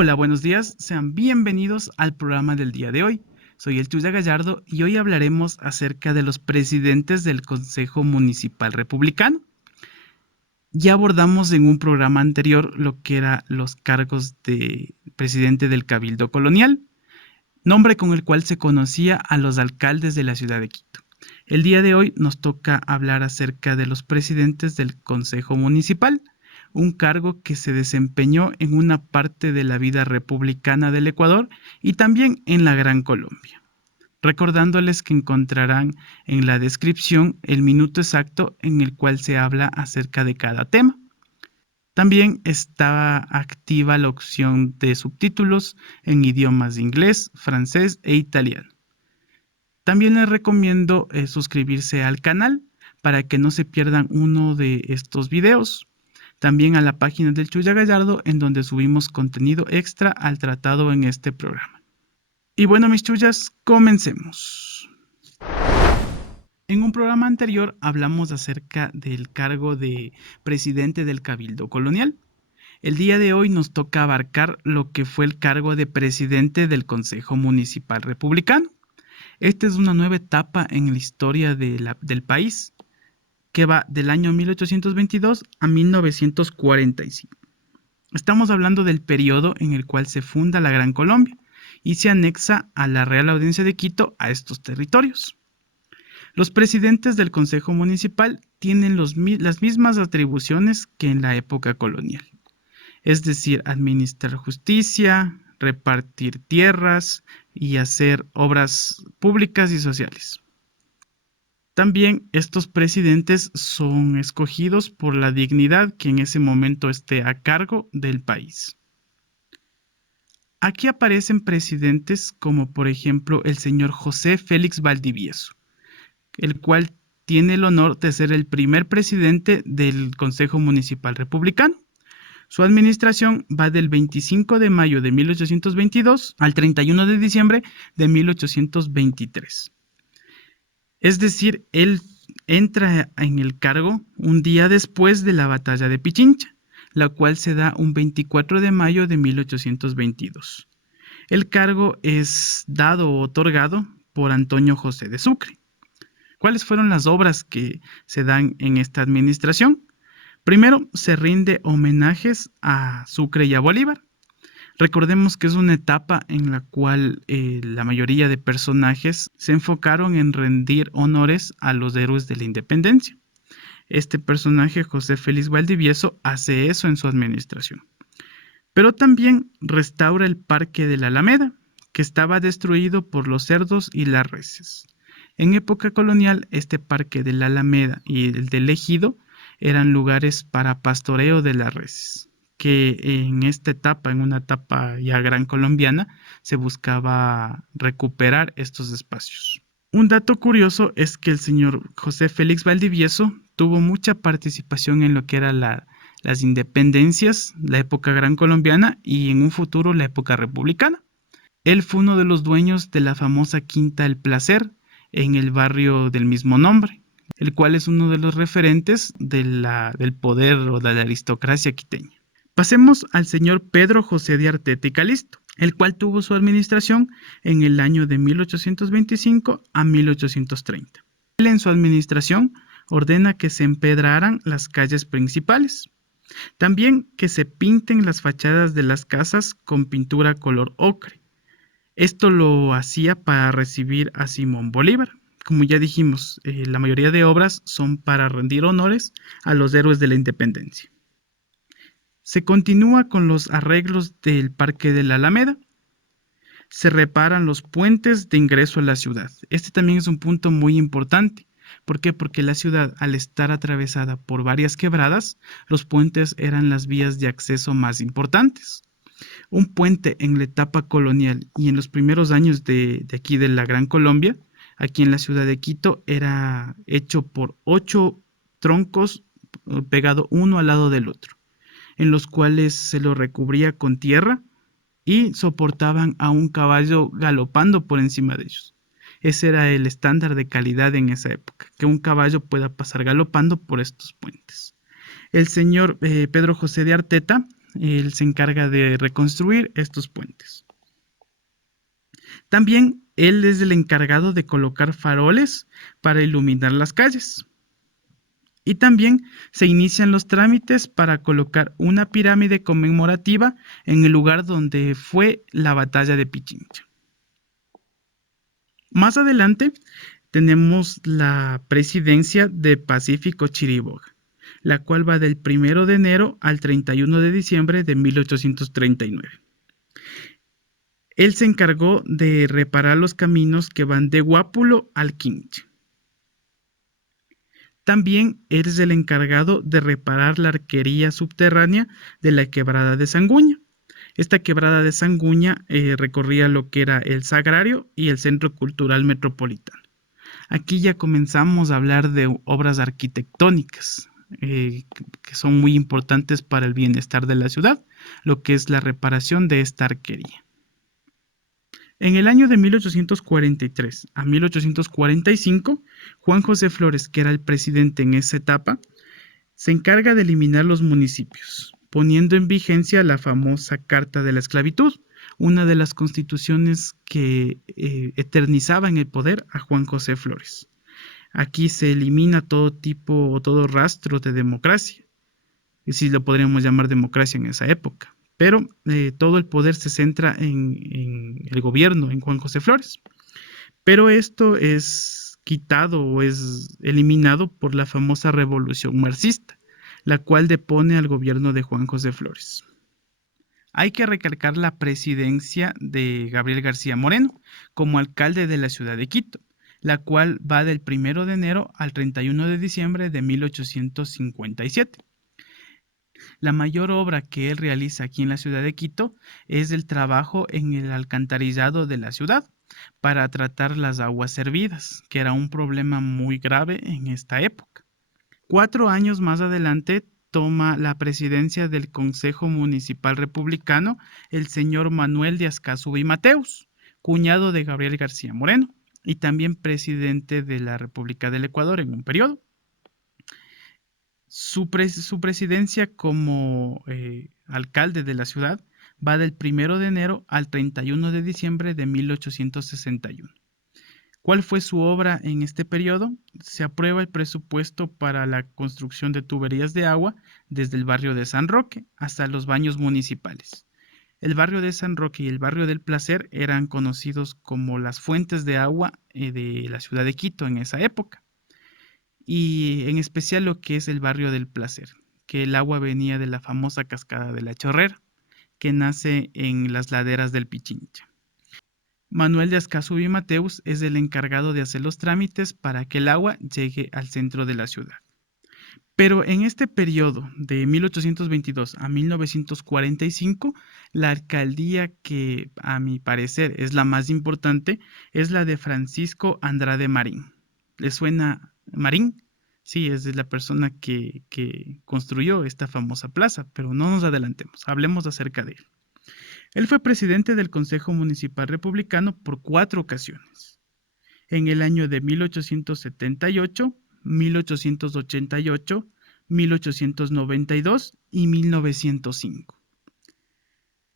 Hola, buenos días, sean bienvenidos al programa del día de hoy. Soy el Chuya Gallardo y hoy hablaremos acerca de los presidentes del Consejo Municipal Republicano. Ya abordamos en un programa anterior lo que eran los cargos de presidente del Cabildo Colonial, nombre con el cual se conocía a los alcaldes de la ciudad de Quito. El día de hoy nos toca hablar acerca de los presidentes del Consejo Municipal, un cargo que se desempeñó en una parte de la vida republicana del Ecuador y también en la Gran Colombia. Recordándoles que encontrarán en la descripción el minuto exacto en el cual se habla acerca de cada tema. También está activa la opción de subtítulos en idiomas inglés, francés e italiano. También les recomiendo suscribirse al canal para que no se pierdan uno de estos videos. También a la página del Chuya Gallardo, en donde subimos contenido extra al tratado en este programa. Y bueno, mis chuyas, comencemos. En un programa anterior hablamos acerca del cargo de presidente del Cabildo Colonial. El día de hoy nos toca abarcar lo que fue el cargo de presidente del Consejo Municipal Republicano. Esta es una nueva etapa en la historia del país, que va del año 1822 a 1945. Estamos hablando del periodo en el cual se funda la Gran Colombia y se anexa a la Real Audiencia de Quito a estos territorios. Los presidentes del Consejo Municipal tienen las mismas atribuciones que en la época colonial, es decir, administrar justicia, repartir tierras y hacer obras públicas y sociales. También estos presidentes son escogidos por la dignidad que en ese momento esté a cargo del país. Aquí aparecen presidentes como por ejemplo el señor José Félix Valdivieso, el cual tiene el honor de ser el primer presidente del Consejo Municipal Republicano. Su administración va del 25 de mayo de 1822 al 31 de diciembre de 1823. Es decir, él entra en el cargo un día después de la batalla de Pichincha, la cual se da un 24 de mayo de 1822. El cargo es dado o otorgado por Antonio José de Sucre. ¿Cuáles fueron las obras que se dan en esta administración? Primero, se rinde homenajes a Sucre y a Bolívar. Recordemos que es una etapa en la cual la mayoría de personajes se enfocaron en rendir honores a los héroes de la independencia. Este personaje, José Félix Valdivieso, hace eso en su administración. Pero también restaura el Parque de la Alameda, que estaba destruido por los cerdos y las reses. En época colonial, este Parque de la Alameda y el del Ejido eran lugares para pastoreo de las reses, que en esta etapa, en una etapa ya gran colombiana, se buscaba recuperar estos espacios. Un dato curioso es que el señor José Félix Valdivieso tuvo mucha participación en lo que era las independencias, la época gran colombiana y en un futuro la época republicana. Él fue uno de los dueños de la famosa Quinta El Placer en el barrio del mismo nombre, el cual es uno de los referentes del poder o de la aristocracia quiteña. Pasemos al señor Pedro José de Arteta y Calisto, el cual tuvo su administración en el año de 1825 a 1830. Él en su administración ordena que se empedraran las calles principales, también que se pinten las fachadas de las casas con pintura color ocre. Esto lo hacía para recibir a Simón Bolívar. Como ya dijimos, la mayoría de obras son para rendir honores a los héroes de la independencia. Se continúa con los arreglos del Parque de la Alameda. Se reparan los puentes de ingreso a la ciudad. Este también es un punto muy importante. ¿Por qué? Porque la ciudad, al estar atravesada por varias quebradas, los puentes eran las vías de acceso más importantes. Un puente en la etapa colonial y en los primeros años de aquí de la Gran Colombia, aquí en la ciudad de Quito, era hecho por 8 troncos pegado uno al lado del otro, en los cuales se lo recubría con tierra y soportaban a un caballo galopando por encima de ellos. Ese era el estándar de calidad en esa época, que un caballo pueda pasar galopando por estos puentes. El señor Pedro José de Arteta él se encarga de reconstruir estos puentes. También él es el encargado de colocar faroles para iluminar las calles. Y también se inician los trámites para colocar una pirámide conmemorativa en el lugar donde fue la batalla de Pichincha. Más adelante tenemos la presidencia de Pacífico Chiriboga, la cual va del 1 de enero al 31 de diciembre de 1839. Él se encargó de reparar los caminos que van de Guápulo al Quinche. También es el encargado de reparar la arquería subterránea de la quebrada de Sanguña. Esta quebrada de Sanguña recorría lo que era el Sagrario y el Centro Cultural Metropolitano. Aquí ya comenzamos a hablar de obras arquitectónicas que son muy importantes para el bienestar de la ciudad, lo que es la reparación de esta arquería. En el año de 1843 a 1845, Juan José Flores, que era el presidente en esa etapa, se encarga de eliminar los municipios, poniendo en vigencia la famosa Carta de la Esclavitud, una de las constituciones que eternizaba en el poder a Juan José Flores. Aquí se elimina todo tipo o todo rastro de democracia, y si lo podríamos llamar democracia en esa época. Pero todo el poder se centra en el gobierno, en Juan José Flores. Pero esto es quitado o es eliminado por la famosa revolución marxista, la cual depone al gobierno de Juan José Flores. Hay que recalcar la presidencia de Gabriel García Moreno como alcalde de la ciudad de Quito, la cual va del 1 de enero al 31 de diciembre de 1857. La mayor obra que él realiza aquí en la ciudad de Quito es el trabajo en el alcantarillado de la ciudad para tratar las aguas servidas, que era un problema muy grave en esta época. 4 años más adelante toma la presidencia del Consejo Municipal Republicano el señor Manuel de Azcárate y Mateus, cuñado de Gabriel García Moreno, y también presidente de la República del Ecuador en un periodo. Su presidencia como alcalde de la ciudad va del 1 de enero al 31 de diciembre de 1861. ¿Cuál fue su obra en este periodo? Se aprueba el presupuesto para la construcción de tuberías de agua desde el barrio de San Roque hasta los baños municipales. El barrio de San Roque y el barrio del Placer eran conocidos como las fuentes de agua de la ciudad de Quito en esa época, y en especial lo que es el barrio del Placer, que el agua venía de la famosa cascada de la Chorrera, que nace en las laderas del Pichincha. Manuel de Azcárate y Mateus es el encargado de hacer los trámites para que el agua llegue al centro de la ciudad. Pero en este periodo de 1822 a 1945, la alcaldía que a mi parecer es la más importante es la de Francisco Andrade Marín. ¿Le suena Marín? Sí, es la persona que construyó esta famosa plaza, pero no nos adelantemos, hablemos acerca de él. Él fue presidente del Consejo Municipal Republicano por 4 ocasiones, en el año de 1878, 1888, 1892 y 1905.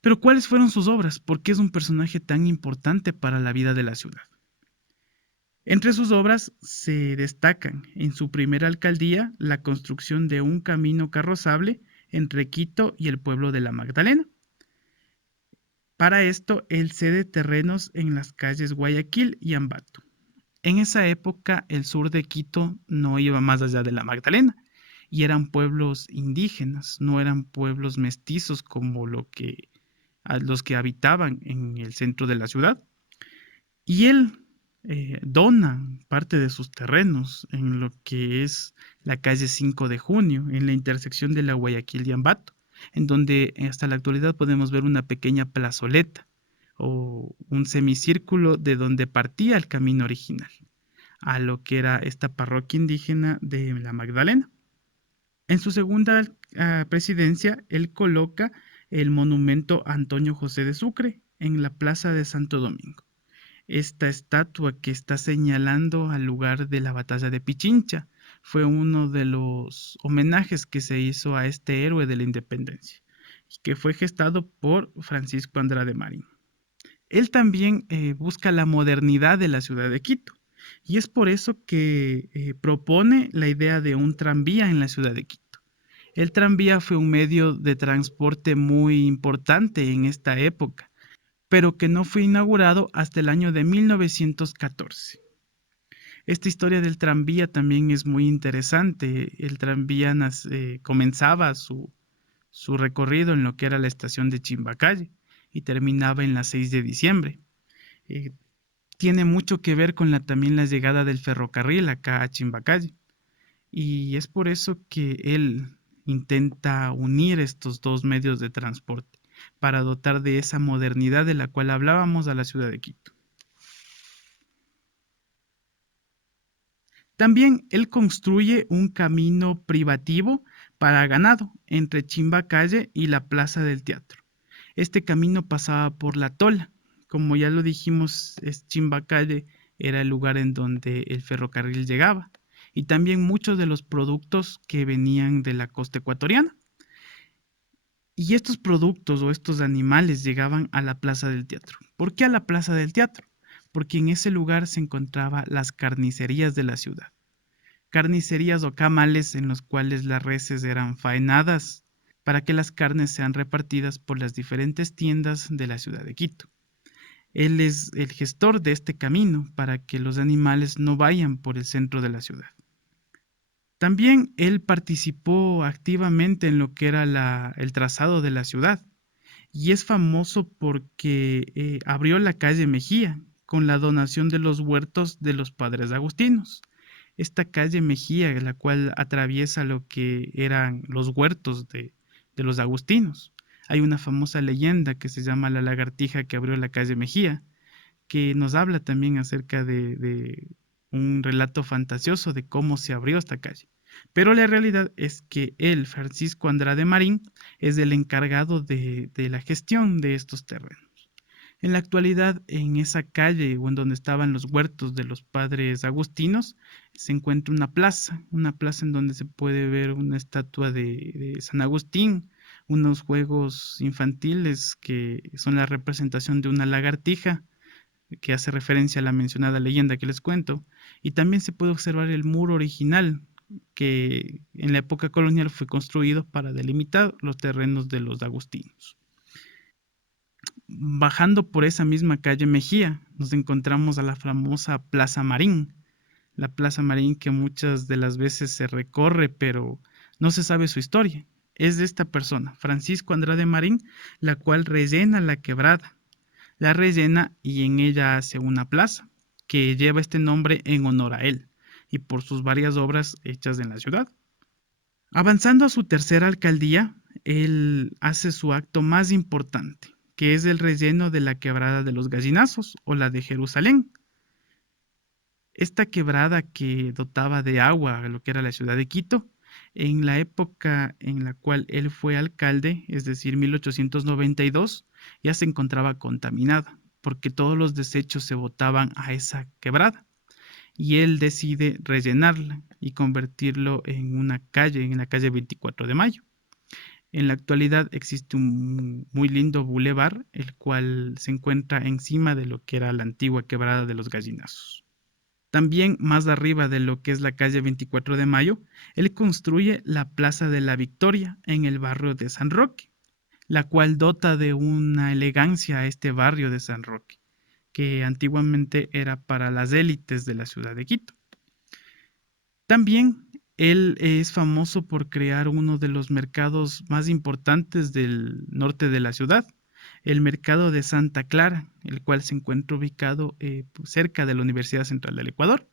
Pero ¿cuáles fueron sus obras? ¿Por qué es un personaje tan importante para la vida de la ciudad? Entre sus obras se destacan en su primera alcaldía la construcción de un camino carrozable entre Quito y el pueblo de La Magdalena. Para esto, él cede terrenos en las calles Guayaquil y Ambato. En esa época, el sur de Quito no iba más allá de La Magdalena, y eran pueblos indígenas, no eran pueblos mestizos como los que habitaban en el centro de la ciudad. Y él dona parte de sus terrenos en lo que es la calle 5 de Junio, en la intersección de la Guayaquil y Ambato, en donde hasta la actualidad podemos ver una pequeña plazoleta o un semicírculo de donde partía el camino original a lo que era esta parroquia indígena de la Magdalena. En su segunda presidencia, él coloca el monumento a Antonio José de Sucre en la Plaza de Santo Domingo. Esta estatua que está señalando al lugar de la batalla de Pichincha fue uno de los homenajes que se hizo a este héroe de la independencia. que fue gestado por Francisco Andrade Marín. Él también busca la modernidad de la ciudad de Quito, y es por eso que propone la idea de un tranvía en la ciudad de Quito. El tranvía fue un medio de transporte muy importante en esta época, pero que no fue inaugurado hasta el año de 1914. Esta historia del tranvía también es muy interesante. El tranvía comenzaba su recorrido en lo que era la estación de Chimbacalle y terminaba en la 6 de diciembre. Eh, Tiene mucho que ver con también la llegada del ferrocarril acá a Chimbacalle. Y es por eso que él intenta unir estos dos medios de transporte para dotar de esa modernidad de la cual hablábamos a la ciudad de Quito. También él construye un camino privativo para ganado entre Chimbacalle y la Plaza del Teatro. Este camino pasaba por La Tola. Como ya lo dijimos, Chimbacalle era el lugar en donde el ferrocarril llegaba y también muchos de los productos que venían de la costa ecuatoriana. Y estos productos o estos animales llegaban a la Plaza del Teatro. ¿Por qué a la Plaza del Teatro? Porque en ese lugar se encontraban las carnicerías de la ciudad. Carnicerías o camales en los cuales las reses eran faenadas para que las carnes sean repartidas por las diferentes tiendas de la ciudad de Quito. Él es el gestor de este camino para que los animales no vayan por el centro de la ciudad. También él participó activamente en lo que era el trazado de la ciudad y es famoso porque abrió la calle Mejía con la donación de los huertos de los padres agustinos. Esta calle Mejía, la cual atraviesa lo que eran los huertos de los agustinos. Hay una famosa leyenda que se llama La lagartija que abrió la calle Mejía, que nos habla también acerca de un relato fantasioso de cómo se abrió esta calle. Pero la realidad es que él, Francisco Andrade Marín, es el encargado de la gestión de estos terrenos. En la actualidad, en esa calle o en donde estaban los huertos de los padres agustinos, se encuentra una plaza en donde se puede ver una estatua de San Agustín, unos juegos infantiles que son la representación de una lagartija, que hace referencia a la mencionada leyenda que les cuento, y también se puede observar el muro original que en la época colonial fue construido para delimitar los terrenos de los agustinos. Bajando por esa misma calle Mejía, nos encontramos a la famosa Plaza Marín, la Plaza Marín que muchas de las veces se recorre, pero no se sabe su historia. Es de esta persona, Francisco Andrade Marín, la cual rellena la quebrada. La rellena y en ella hace una plaza que lleva este nombre en honor a él y por sus varias obras hechas en la ciudad. Avanzando a su tercera alcaldía, él hace su acto más importante, que es el relleno de la quebrada de los Gallinazos o la de Jerusalén. Esta quebrada que dotaba de agua a lo que era la ciudad de Quito, en la época en la cual él fue alcalde, es decir, 1892, ya se encontraba contaminada, porque todos los desechos se botaban a esa quebrada. Y él decide rellenarla y convertirlo en una calle, en la calle 24 de Mayo. En la actualidad existe un muy lindo bulevar, el cual se encuentra encima de lo que era la antigua quebrada de los Gallinazos. También más arriba de lo que es la calle 24 de Mayo, él construye la Plaza de la Victoria en el barrio de San Roque, la cual dota de una elegancia a este barrio de San Roque, que antiguamente era para las élites de la ciudad de Quito. También él es famoso por crear uno de los mercados más importantes del norte de la ciudad, el mercado de Santa Clara, el cual se encuentra ubicado cerca de la Universidad Central del Ecuador.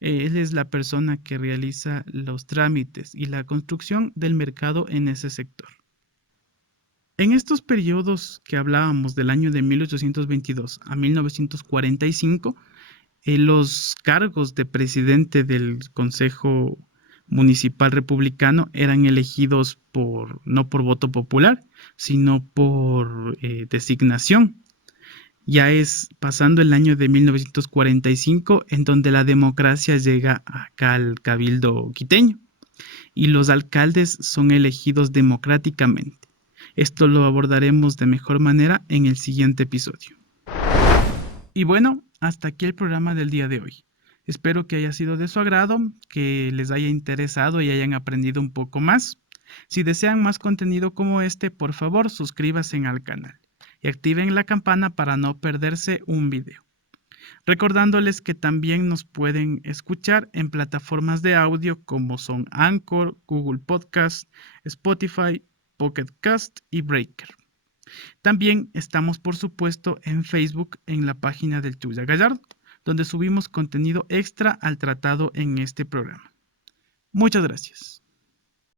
Él es la persona que realiza los trámites y la construcción del mercado en ese sector. En estos periodos que hablábamos del año de 1822 a 1945, los cargos de presidente del Consejo Municipal Republicano eran elegidos no por voto popular, sino por designación. Ya es pasando el año de 1945 en donde la democracia llega acá al cabildo quiteño y los alcaldes son elegidos democráticamente. Esto lo abordaremos de mejor manera en el siguiente episodio. Y bueno, hasta aquí el programa del día de hoy. Espero que haya sido de su agrado, que les haya interesado y hayan aprendido un poco más. Si desean más contenido como este, por favor suscríbanse al canal y activen la campana para no perderse un video. Recordándoles que también nos pueden escuchar en plataformas de audio como son Anchor, Google Podcast, Spotify, Pocket Cast y Breaker. También estamos, por supuesto, en Facebook en la página del Chuya Gallardo, donde subimos contenido extra al tratado en este programa. Muchas gracias.